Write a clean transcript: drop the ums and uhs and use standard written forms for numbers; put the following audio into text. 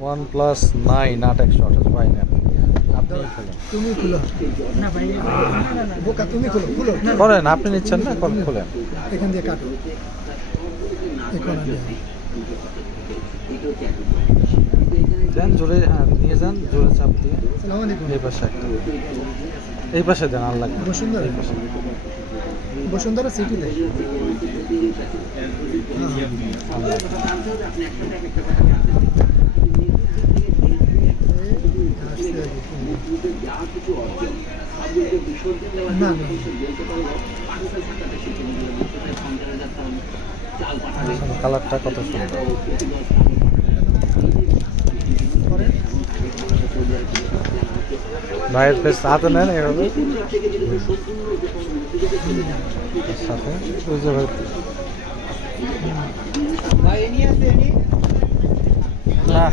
OnePlus 9 8 ভাই না আপনি তুমি খুলো না ভাই বোকা তুমি খুলো খুলো করেন আপনি নিচ্ছেন না খোলেন এখান দিয়ে কাটো এখন দেন জোরে হ্যাঁ নিয়ে যান জোরে চাপ দিয়ে আসসালামু আলাইকুম এই পাশে দেন আল্লাহ বসুন্ধরা বসুন্ধরা সিটিতে না কালারটা কত সুন্দর ভাইয়ের পেস হাতে নেন এভাবে সাথে ওই যে না